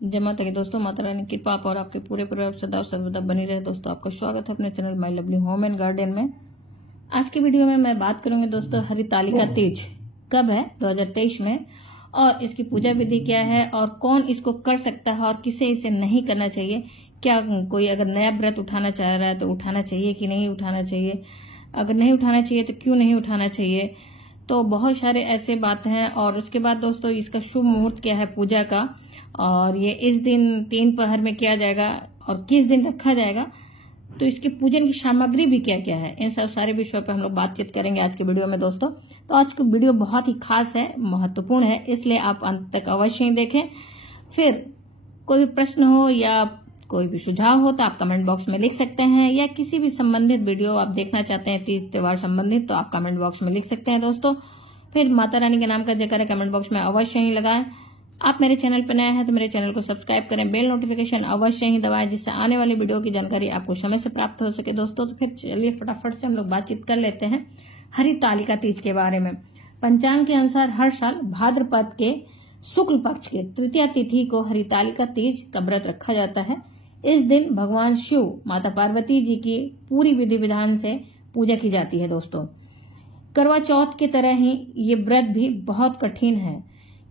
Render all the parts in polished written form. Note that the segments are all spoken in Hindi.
जय माता की दोस्तों, माता रानी की कृपा और आपके पूरे परिवार सदा और सर्वदा बनी रहे। दोस्तों, आपका स्वागत है अपने channel my lovely home and garden में। आज की वीडियो में मैं बात करूंगी दोस्तों, हरितालिका तीज कब है 2023 में, और इसकी पूजा विधि क्या है और कौन इसको कर सकता है और किसे इसे नहीं करना चाहिए। क्या कोई अगर नया व्रत उठाना चाह रहा है तो उठाना चाहिए कि नहीं उठाना चाहिए, अगर नहीं उठाना चाहिए तो क्यों नहीं उठाना चाहिए। तो बहुत सारे ऐसे बात हैं। और उसके बाद दोस्तों, इसका शुभ मुहूर्त क्या है पूजा का, और ये इस दिन 3 पहर में किया जाएगा और किस दिन रखा जाएगा, तो इसकी पूजन की सामग्री भी क्या क्या है, इन सब सारे विषयों पर हम लोग बातचीत करेंगे आज के वीडियो में दोस्तों। तो आज की वीडियो बहुत ही खास है, महत्वपूर्ण है, इसलिए आप अंत तक अवश्य ही देखें। फिर कोई भी प्रश्न हो या कोई भी सुझाव हो तो आप कमेंट बॉक्स में लिख सकते हैं, या किसी भी संबंधित वीडियो आप देखना चाहते हैं तीज त्योहार संबंधित तो आप कमेंट बॉक्स में लिख सकते हैं दोस्तों। फिर माता रानी के नाम का जयकारा कमेंट बॉक्स में अवश्य ही लगाएं। आप मेरे चैनल पर नए हैं तो मेरे चैनल को सब्सक्राइब करें, बेल नोटिफिकेशन अवश्य ही दबाएं, जिससे आने वाली वीडियो की जानकारी आपको समय से प्राप्त हो सके दोस्तों। तो फिर चलिए फटाफट से हम लोग बातचीत कर लेते हैं हरितालिका तीज के बारे में। पंचांग के अनुसार हर साल भाद्रपद के शुक्ल पक्ष के तृतीया तिथि को हरितालिका तीज का व्रत रखा जाता है। इस दिन भगवान शिव, माता पार्वती जी की पूरी विधि विधान से पूजा की जाती है दोस्तों। करवा चौथ की तरह ही ये व्रत भी बहुत कठिन है,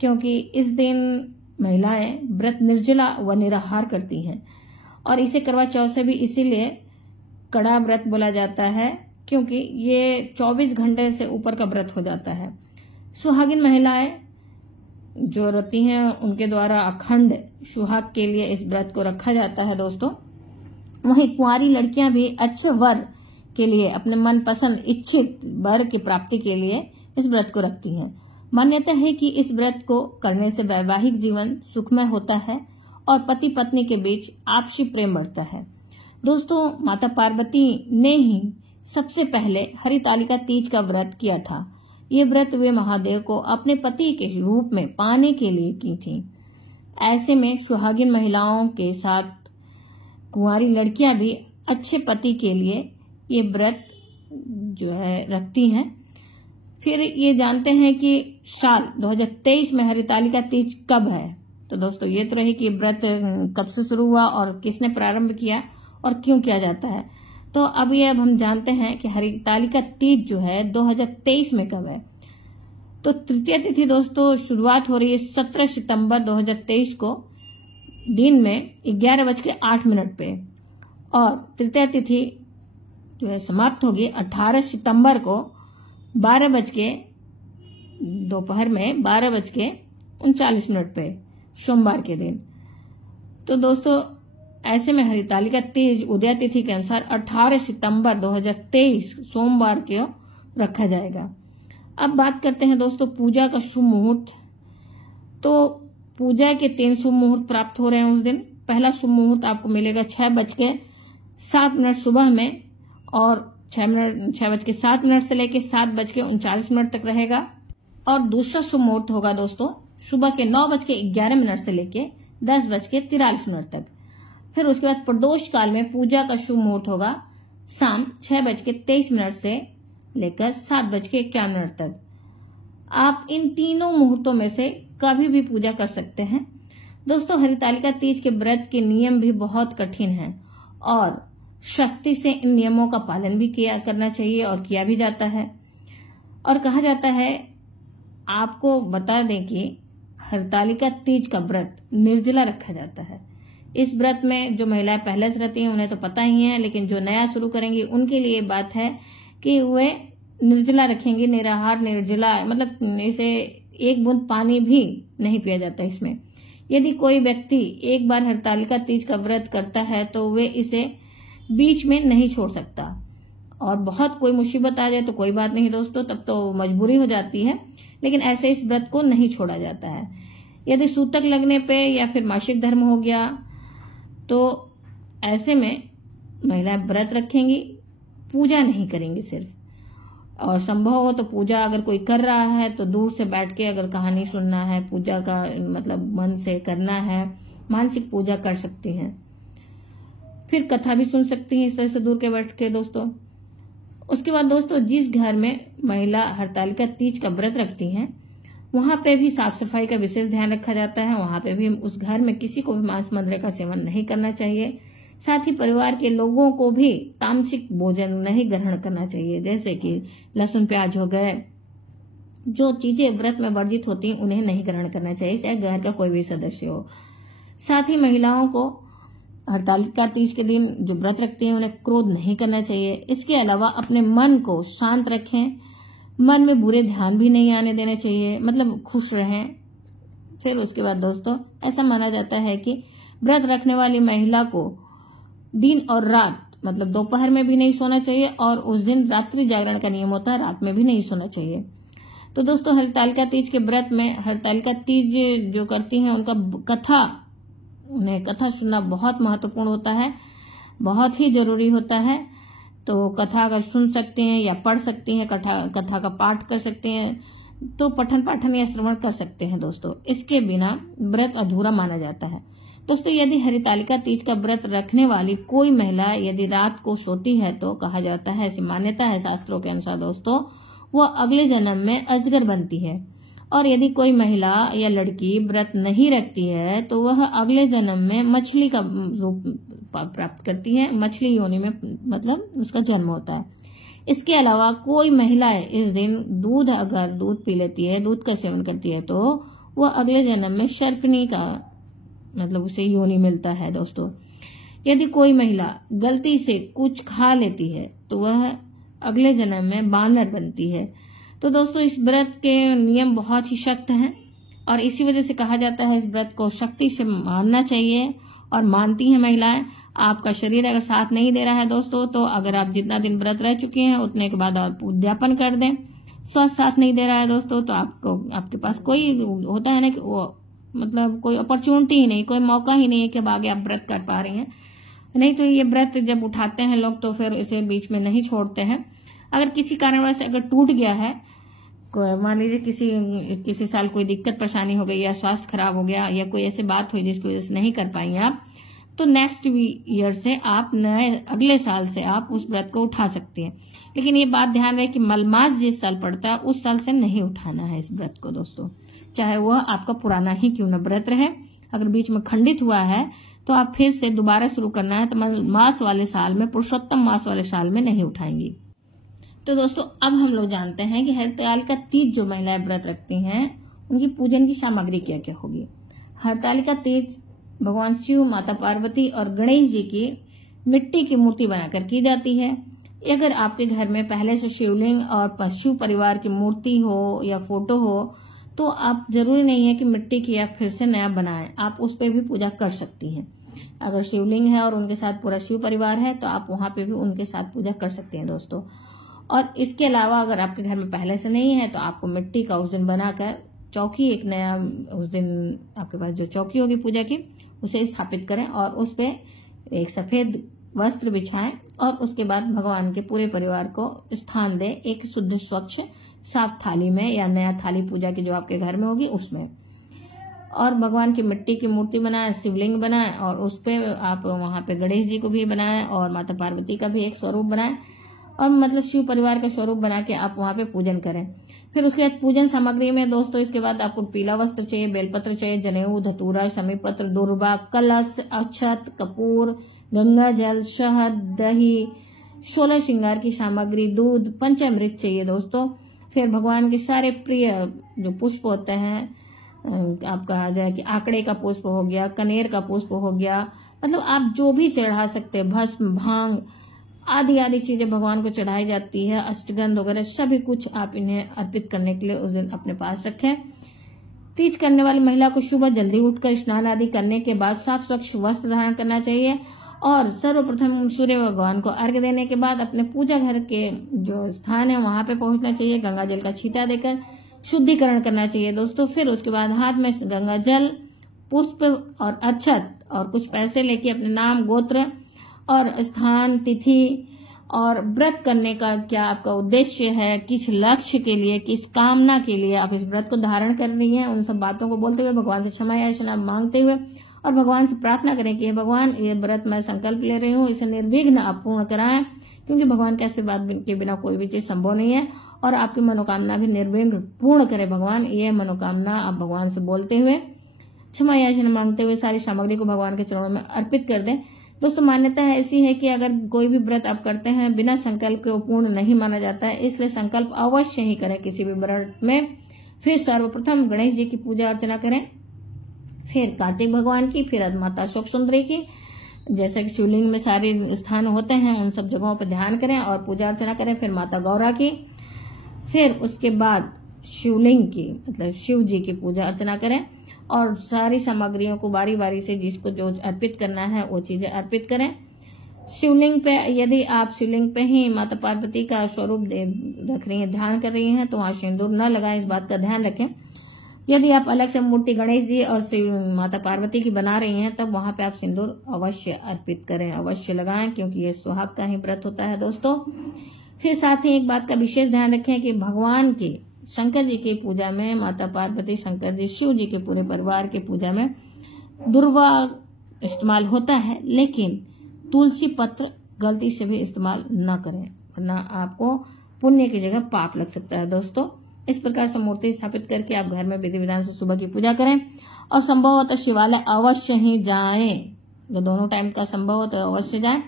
क्योंकि इस दिन महिलाएं व्रत निर्जला व निराहार करती हैं, और इसे करवा चौथ से भी इसीलिए कड़ा व्रत बोला जाता है, क्योंकि ये 24 घंटे से ऊपर का व्रत हो जाता है। सुहागिन महिलाएं जो रहती हैं उनके द्वारा अखंड सुहाग के लिए इस व्रत को रखा जाता है दोस्तों। वहीं कुंवारी लड़कियां भी अच्छे वर के लिए, अपने मनपसंद इच्छित वर की प्राप्ति के लिए इस व्रत को रखती हैं। मान्यता है कि इस व्रत को करने से वैवाहिक जीवन सुखमय होता है और पति पत्नी के बीच आपसी प्रेम बढ़ता है दोस्तों। माता पार्वती ने ही सबसे पहले हरितालिका तीज का व्रत किया था। ये व्रत वे महादेव को अपने पति के रूप में पाने के लिए की थी। ऐसे में सुहागिन महिलाओं के साथ कुंवारी लड़कियां भी अच्छे पति के लिए ये व्रत जो है रखती हैं। फिर ये जानते हैं कि साल 2023 में हरितालिका तीज कब है। तो दोस्तों, ये तो रही कि व्रत कब से शुरू हुआ और किसने प्रारंभ किया और क्यों किया जाता है। तो अब हम जानते हैं कि हरितालिका तीज जो है 2023 में कब है। तो तृतीया तिथि दोस्तों शुरुआत हो रही है 17 सितंबर 2023 को दिन में 11:08 पे, और तृतीया तिथि जो है समाप्त होगी 18 सितंबर को 12:39 पे, सोमवार के दिन। तो दोस्तों, ऐसे में हरितालिका तीज उदया तिथि के अनुसार 18 सितंबर 2023 सोमवार को रखा जाएगा। अब बात करते हैं दोस्तों पूजा का शुभ मुहूर्त। तो पूजा के 3 शुभ मुहूर्त प्राप्त हो रहे हैं उस दिन। पहला शुभ मुहूर्त आपको मिलेगा 6:07 सुबह में, और 6:07 से लेकर 7:39 तक रहेगा। और दूसरा शुभ मुहूर्त होगा दोस्तों सुबह के 9:11 से लेकर 10:43 तक। फिर उसके बाद प्रदोष काल में पूजा का शुभ मुहूर्त होगा शाम 6:23 से लेकर 7:51 तक। आप इन तीनों मुहूर्तों में से कभी भी पूजा कर सकते हैं दोस्तों। हरितालिका तीज के व्रत के नियम भी बहुत कठिन हैं, और शक्ति से इन नियमों का पालन भी करना चाहिए और किया भी जाता है। और कहा जाता है, आपको बता दें कि हरितालिका तीज का व्रत निर्जला रखा जाता है। इस व्रत में जो महिलाएं पहले से रहती हैं उन्हें तो पता ही है, लेकिन जो नया शुरू करेंगी उनके लिए बात है कि वे निर्जला रखेंगे, निराहार निर्जला, मतलब इसे एक बूंद पानी भी नहीं पिया जाता इसमें। यदि कोई व्यक्ति एक बार हरितालिका तीज का व्रत करता है तो वे इसे बीच में नहीं छोड़ सकता, और बहुत कोई मुसीबत आ जाए तो कोई बात नहीं दोस्तों, तब तो मजबूरी हो जाती है, लेकिन ऐसे इस व्रत को नहीं छोड़ा जाता है। यदि सूतक लगने पे या फिर मासिक धर्म हो गया तो ऐसे में महिलाएं व्रत रखेंगी, पूजा नहीं करेंगी सिर्फ, और संभव हो तो पूजा अगर कोई कर रहा है तो दूर से बैठ के अगर कहानी सुनना है, पूजा का मतलब मन से करना है, मानसिक पूजा कर सकती हैं। फिर कथा भी सुन सकती हैं इस तरह से दूर के बैठ के दोस्तों। उसके बाद दोस्तों, जिस घर में महिला हरितालिका तीज का व्रत रखती हैं वहां पे भी साफ सफाई का विशेष ध्यान रखा जाता है। वहां पे भी उस घर में किसी को भी मांस मदिरा का सेवन नहीं करना चाहिए। साथ ही परिवार के लोगों को भी तामसिक भोजन नहीं ग्रहण करना चाहिए, जैसे कि लहसुन प्याज हो गए, जो चीजें व्रत में वर्जित होती हैं उन्हें नहीं ग्रहण करना चाहिए, चाहे घर का कोई भी सदस्य हो। साथ ही महिलाओं को हरतालिका तीज के दिन जो व्रत रखते हैं उन्हें क्रोध नहीं करना चाहिए। इसके अलावा अपने मन को शांत रखें, मन में बुरे ध्यान भी नहीं आने देना चाहिए, मतलब खुश रहें। फिर उसके बाद दोस्तों ऐसा माना जाता है कि व्रत रखने वाली महिला को दिन और रात, मतलब दोपहर में भी नहीं सोना चाहिए, और उस दिन रात्रि जागरण का नियम होता है, रात में भी नहीं सोना चाहिए। तो दोस्तों हरतालिका तीज के व्रत में हरतालिका तीज जो करती हैं उन्हें कथा सुनना बहुत महत्वपूर्ण होता है, बहुत ही जरूरी होता है। तो कथा अगर सुन सकते हैं या पढ़ सकते हैं, कथा का पाठ कर सकते हैं, तो पठन पाठन या श्रवण कर सकते हैं दोस्तों। इसके बिना व्रत अधूरा माना जाता है। दोस्तों यदि हरितालिका तीज का व्रत रखने वाली कोई महिला यदि रात को सोती है तो कहा जाता है, ऐसी मान्यता है शास्त्रों के अनुसार दोस्तों, वह अगले जन्म में अजगर बनती है। और यदि कोई महिला या लड़की व्रत नहीं रखती है तो वह अगले जन्म में मछली का रूप प्राप्त करती है, मछली योनि में, मतलब उसका जन्म होता है। इसके अलावा कोई महिला इस दिन अगर दूध पी लेती है, दूध का सेवन करती है, तो वह अगले जन्म में सर्पनी का, मतलब उसे योनि मिलता है दोस्तों। यदि कोई महिला गलती से कुछ खा लेती है तो वह अगले जन्म में बानर बनती है। तो दोस्तों इस व्रत के नियम बहुत ही सख्त हैं और इसी वजह से कहा जाता है इस व्रत को सख्ती से मानना चाहिए, और मानती हैं महिलाएं। आपका शरीर अगर साथ नहीं दे रहा है दोस्तों, तो अगर आप जितना दिन व्रत रह चुके हैं उतने के बाद आप उद्यापन कर दें। स्वास्थ्य साथ नहीं दे रहा है दोस्तों, तो आपके पास कोई होता है ना कि वो, मतलब कोई अपॉर्चुनिटी ही नहीं, कोई मौका ही नहीं है कि अब आगे आप व्रत कर पा रही हैं। नहीं तो ये व्रत जब उठाते हैं लोग तो फिर इसे बीच में नहीं छोड़ते हैं। अगर किसी कारणवश अगर टूट गया है, मान लीजिए किसी साल कोई दिक्कत परेशानी हो गई या स्वास्थ्य खराब हो गया या कोई ऐसी बात हुई जिसकी वजह से नहीं कर पाई आप, तो नेक्स्ट ईयर से आप अगले साल से आप उस व्रत को उठा सकती हैं। लेकिन ये बात ध्यान रहे कि मलमास जिस साल पड़ता है उस साल से नहीं उठाना है इस व्रत को दोस्तों, चाहे वह आपका पुराना ही क्यों न व्रत रहे। अगर बीच में खंडित हुआ है तो आप फिर से दोबारा शुरू करना है, तो मास वाले साल में, पुरुषोत्तम मास वाले साल में नहीं उठाएंगी। तो दोस्तों अब हम लोग जानते हैं कि हरतालिका तीज जो महिलाएं व्रत रखती हैं उनकी पूजन की सामग्री क्या क्या होगी। हरतालिका तीज भगवान शिव, माता पार्वती और गणेश जी की मिट्टी की मूर्ति बनाकर की जाती है। अगर आपके घर में पहले से शिवलिंग और पशु परिवार की मूर्ति हो या फोटो हो तो आप जरूरी नहीं है कि मिट्टी की या फिर से नया बनाएं, आप उस पे भी पूजा कर सकती हैं। अगर शिवलिंग है और उनके साथ पूरा शिव परिवार है तो आप वहां पे भी उनके साथ पूजा कर सकते हैं दोस्तों। और इसके अलावा अगर आपके घर में पहले से नहीं है तो आपको मिट्टी का उस दिन बनाकर चौकी, एक नया उस दिन आपके पास जो चौकी होगी पूजा की, उसे स्थापित करें और उस पे एक सफेद वस्त्र बिछाएं और उसके बाद भगवान के पूरे परिवार को स्थान दें एक शुद्ध स्वच्छ साफ थाली में या नया थाली पूजा की जो आपके घर में होगी उसमें। और भगवान की मिट्टी की मूर्ति बनाएं, शिवलिंग बनाएं और उस पे आप वहां पे गणेश जी को भी बनाएं और माता पार्वती का भी एक स्वरूप बनाएं, और मतलब शिव परिवार का स्वरूप बना के आप वहां पे पूजन करें। फिर उसके बाद पूजन सामग्री में दोस्तों इसके बाद आपको पीला वस्त्र चाहिए, बेलपत्र चाहिए, जनेऊ, धतूरा, शमी पत्र, दुर्बा, कलश, अक्षत, कपूर, गंगा जल, शहद, दही, 16 श्रृंगार की सामग्री, दूध, पंचामृत चाहिए दोस्तों। फिर भगवान के सारे प्रिय जो पुष्प होते हैं, आप कहा जाए कि आंकड़े का पुष्प हो गया, कनेर का पुष्प हो गया, मतलब आप जो भी चढ़ा सकते हैं, भस्म, भांग आदि आदि चीजें भगवान को चढ़ाई जाती है, अष्टगंध वगैरह सभी कुछ आप इन्हें अर्पित करने के लिए उस दिन अपने पास रखें। तीज करने वाली महिला को सुबह जल्दी उठकर स्नान आदि करने के बाद साफ स्वच्छ वस्त्र धारण करना चाहिए और सर्वप्रथम सूर्य भगवान को अर्घ्य देने के बाद अपने पूजा घर के जो स्थान है वहां पे पहुंचना चाहिए, गंगा जल का छींटा देकर शुद्धिकरण करना चाहिए दोस्तों। फिर उसके बाद हाथ में गंगा जल, पुष्प और अक्षत और कुछ पैसे लेके अपने नाम, गोत्र और स्थान, तिथि और व्रत करने का क्या आपका उद्देश्य है, किस लक्ष्य के लिए, किस कामना के लिए आप इस व्रत को धारण कर रही हैं, उन सब बातों को बोलते हुए भगवान से क्षमा याचना मांगते हुए और भगवान से प्रार्थना करें कि भगवान ये व्रत मैं संकल्प ले रही हूँ, इसे निर्विघ्न आप पूर्ण कराएं, क्योंकि भगवान के आशीर्वाद के बिना कोई भी चीज संभव नहीं है। और आपकी मनोकामना भी निर्विघ्न पूर्ण करे भगवान। यह मनोकामना आप भगवान से बोलते हुए, क्षमा याचना मांगते हुए सारी सामग्री को भगवान के चरणों में अर्पित कर दें। दोस्तों मान्यता ऐसी है कि अगर कोई भी व्रत आप करते हैं बिना संकल्प के वो पूर्ण नहीं माना जाता है, इसलिए संकल्प अवश्य ही करें किसी भी व्रत में। फिर सर्वप्रथम गणेश जी की पूजा अर्चना करें, फिर कार्तिक भगवान की, फिर माता अशोक सुंदरी की। जैसे कि शिवलिंग में सारे स्थान होते हैं उन सब जगहों पर ध्यान करें और पूजा अर्चना करें। फिर माता गौरा की, फिर उसके बाद शिवलिंग की मतलब शिव जी की पूजा अर्चना करें और सारी सामग्रियों को बारी बारी से जिसको जो अर्पित करना है वो चीजें अर्पित करें। शिवलिंग पे यदि आप शिवलिंग पे ही माता पार्वती का स्वरूप रख रही हैं, ध्यान कर रही हैं, तो वहां सिंदूर न लगाएं, इस बात का ध्यान रखें। यदि आप अलग से मूर्ति गणेश जी और माता पार्वती की बना रही हैं तब वहां पे आप सिंदूर अवश्य अर्पित करें, अवश्य लगाएं, क्योंकि ये सुहाग का ही व्रत होता है दोस्तों। फिर साथ ही एक बात का विशेष ध्यान रखें कि भगवान की शंकर जी की पूजा में, माता पार्वती, शंकर जी, शिव जी के पूरे परिवार की पूजा में दुर्वा इस्तेमाल होता है, लेकिन तुलसी पत्र गलती से भी इस्तेमाल न करें, वरना आपको पुण्य की जगह पाप लग सकता है दोस्तों। इस प्रकार से मूर्ति स्थापित करके आप घर में विधि विधान से सुबह की पूजा करें और संभव हो तो शिवालय अवश्य ही जाएं। जो दोनों टाइम का संभव हो तो अवश्य जाएं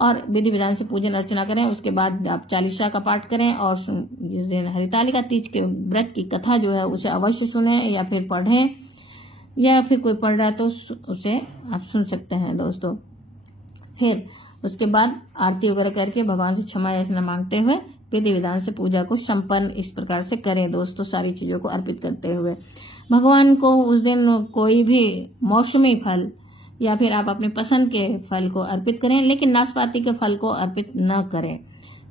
और विधि विधान से पूजन अर्चना करें। उसके बाद आप चालीसा का पाठ करें और जिस दिन हरितालिका तीज के व्रत की कथा जो है उसे अवश्य सुने या फिर पढ़ें, या फिर कोई पढ़ रहा है तो उसे आप सुन सकते हैं दोस्तों। फिर उसके बाद आरती वगैरह करके भगवान से क्षमा याचना मांगते हुए विधि विधान से पूजा को संपन्न इस प्रकार से करें दोस्तों, सारी चीजों को अर्पित करते हुए। भगवान को उस दिन कोई भी मौसमी फल या फिर आप अपने पसंद के फल को अर्पित करें, लेकिन नाशपाती के फल को अर्पित न करें।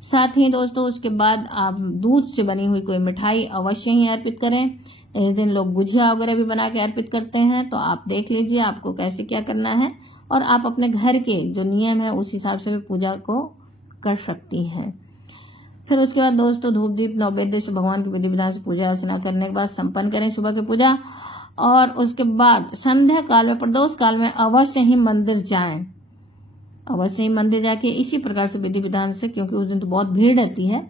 साथ ही दोस्तों उसके बाद आप दूध से बनी हुई कोई मिठाई अवश्य ही अर्पित करें। इस दिन लोग गुजिया वगैरह भी बना के अर्पित करते हैं, तो आप देख लीजिए आपको कैसे क्या करना है और आप अपने घर के जो नियम है उस हिसाब से भी पूजा को कर सकती हैं। फिर उसके बाद दोस्तों धूप दीप नैवेद्य से भगवान की विधि विधान से पूजा अर्चना करने के बाद संपन्न करें सुबह की पूजा। और उसके बाद संध्या काल में, प्रदोष काल में अवश्य ही मंदिर जाएं, अवश्य ही मंदिर जाके इसी प्रकार से विधि विधान से, क्योंकि उस दिन तो बहुत भीड़ रहती है,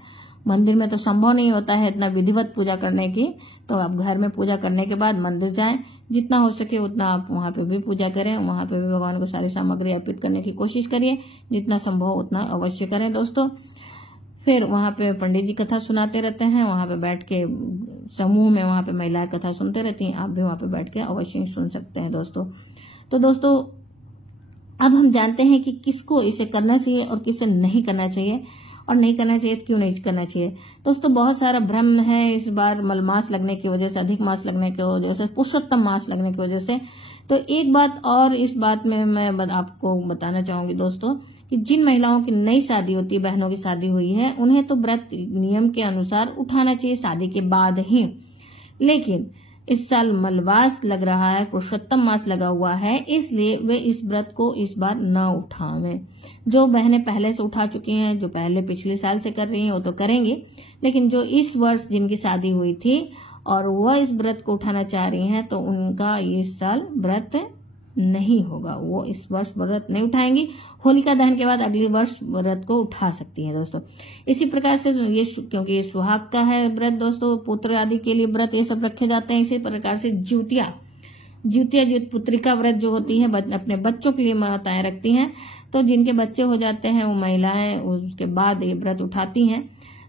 मंदिर में तो संभव नहीं होता है इतना विधिवत पूजा करने की, तो आप घर में पूजा करने के बाद मंदिर जाएं। जितना हो सके उतना आप वहां पे भी पूजा करें, वहां पे भी भगवान को सारी सामग्री अर्पित करने की कोशिश करिए, जितना संभव उतना अवश्य करें दोस्तों। फिर वहां पे पंडित जी कथा सुनाते रहते हैं, वहां पे बैठ के समूह में वहां पे महिलाएं कथा सुनते रहती हैं, आप भी वहां पे बैठ के अवश्य सुन सकते हैं दोस्तों। तो दोस्तों अब हम जानते हैं कि किसको इसे करना चाहिए और किसे नहीं करना चाहिए, और नहीं करना चाहिए तो क्यों नहीं करना चाहिए। दोस्तों बहुत सारा भ्रम है इस बार मलमास लगने की वजह से, अधिक मास लगने की वजह से, पुरुषोत्तम मास लगने की वजह से। तो एक बात और इस बात में मैं आपको बताना चाहूंगी दोस्तों कि जिन महिलाओं की नई शादी होती है, बहनों की शादी हुई है, उन्हें तो व्रत नियम के अनुसार उठाना चाहिए शादी के बाद ही, लेकिन इस साल मलमास लग रहा है, पुरुषोत्तम मास लगा हुआ है, इसलिए वे इस व्रत को इस बार न उठावें। जो बहनें पहले से उठा चुकी हैं, जो पहले पिछले साल से कर रही हैं वो तो करेंगी, लेकिन जो इस वर्ष जिनकी शादी हुई थी और वह इस व्रत को उठाना चाह रही हैं तो उनका इस साल व्रत नहीं होगा, वो इस वर्ष व्रत नहीं उठाएंगी। होलिका दहन के बाद अगले वर्ष व्रत को उठा सकती है दोस्तों। इसी प्रकार से ये क्योंकि ये सुहाग का है व्रत दोस्तों, पुत्र आदि के लिए व्रत ये सब रखे जाते हैं। इसी प्रकार से ज्योतिया पुत्रिका व्रत जो होती है अपने बच्चों के लिए माताएं रखती हैं, तो जिनके बच्चे हो जाते हैं वो महिलाएं उसके बाद ये व्रत उठाती हैं।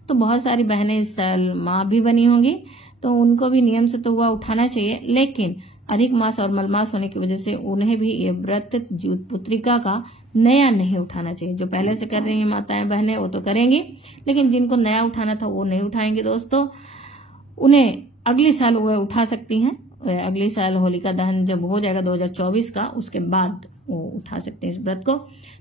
तो बहुत सारी बहनें इस साल माँ भी बनी होंगी, तो उनको भी नियम से तो हुआ उठाना चाहिए, लेकिन अधिक मास और मलमास होने की वजह से उन्हें भी ये व्रत पुत्रिका का नया नहीं उठाना चाहिए। जो पहले से कर रही हैं माताएं बहनें वो तो करेंगी, लेकिन जिनको नया उठाना था वो नहीं उठाएंगे दोस्तों। उन्हें अगले साल वो उठा सकती हैं, अगले साल होलिका दहन जब हो जाएगा 2024 का, उसके बाद वो उठा सकते हैं इस व्रत को।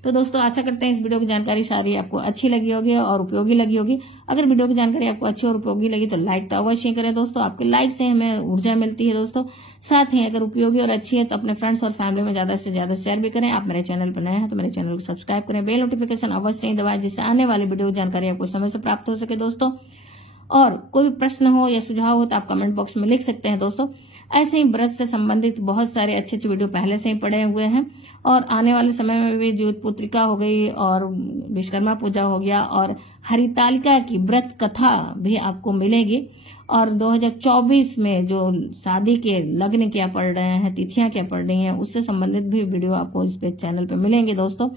तो दोस्तों आशा करते हैं इस वीडियो की जानकारी सारी आपको अच्छी लगी होगी और उपयोगी लगी होगी। अगर वीडियो की जानकारी आपको अच्छी और उपयोगी लगी तो लाइक तो अवश्य करें दोस्तों, आपके लाइक से हमें ऊर्जा मिलती है दोस्तों। साथ ही अगर उपयोगी और अच्छी है तो अपने फ्रेंड्स और फैमिली में ज्यादा से ज्यादा शेयर भी करें। आप मेरे चैनल पर नए हैं तो मेरे चैनल को सब्सक्राइब करें, बेल नोटिफिकेशन अवश्य ही दबाएं, जिससे आने वाली वीडियो की जानकारी आपको समय से प्राप्त हो सके दोस्तों। और कोई प्रश्न हो या सुझाव हो तो आप कमेंट बॉक्स में लिख सकते हैं दोस्तों। ऐसे ही व्रत से संबंधित बहुत सारे अच्छे अच्छे वीडियो पहले से ही पड़े हुए हैं और आने वाले समय में भी ज्योत पुत्रिका हो गई और विश्वकर्मा पूजा हो गया और हरितालिका की व्रत कथा भी आपको मिलेगी। और 2024 में जो शादी के लग्न क्या पड़ रहे हैं, तिथियां क्या पड़ रही हैं, उससे संबंधित भी वीडियो आपको इस पे चैनल पे मिलेंगे दोस्तों।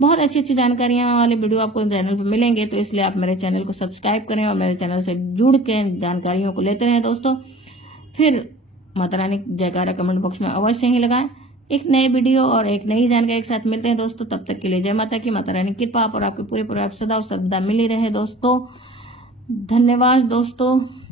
बहुत अच्छी अच्छी जानकारियां वाले वीडियो आपको चैनल पे मिलेंगे, तो इसलिए आप मेरे चैनल को सब्सक्राइब करें और मेरे चैनल से जुड़ के जानकारियों को लेते रहें दोस्तों। फिर माता रानी जयकारा कमेंट बॉक्स में अवश्य ही लगाएं। एक नए वीडियो और एक नई जानकारी के साथ मिलते हैं दोस्तों। तब तक के लिए जय माता की, माता रानी की कृपा और आपके पूरे परिवार सदा और सर्वदा मिली रहे दोस्तों। धन्यवाद दोस्तों।